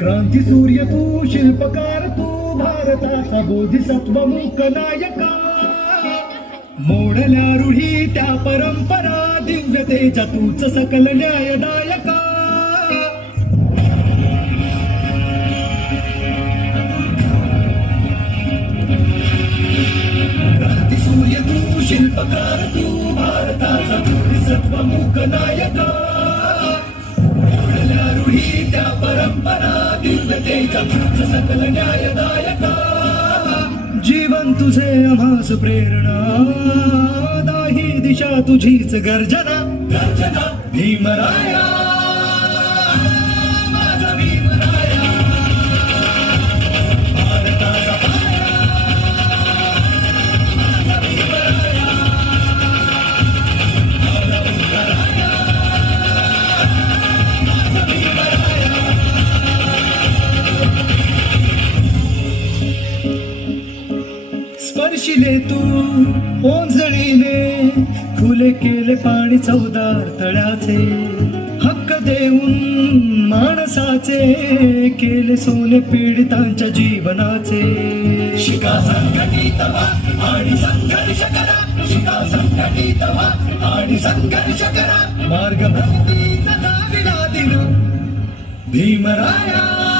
क्रांती सूर्य तू, शिल्पकार तू, भारताचा बोधिसत्व मूक नायका. मोडल्या रूढी त्या परंपरा, दिव्यतेच्या तूच सकल न्यायदायका. क्रांती सूर्य तू, शिल्पकार तू, भारताचा बोधिसत्व मूक नायका. मोडल्या रूढी त्या परंपरा, दिव्यतेच्या तूच सकल न्यायदायका. जीवन तुझे आम्हास प्रेरणा, दाही दिशा तुझीच गर्जना. गर्जना भीमराया, माझा भीमराया. भारताचा पाया, माझा भीमराया. माझा भीमराया, माझा भीमराया. स्पर्शिले तू ओंजळीने, खुले केले पाणी चौदार तळ्याचे. हक्क देऊन माणसाचे, केले सोने पीडितांच्या जीवनाचे. शिका संघटित व्हा आणि संघर्ष करा. शिका संघटित व्हा आणि संघर्ष करा. मार्ग भक्तीचा दाविला दिला भीमराया.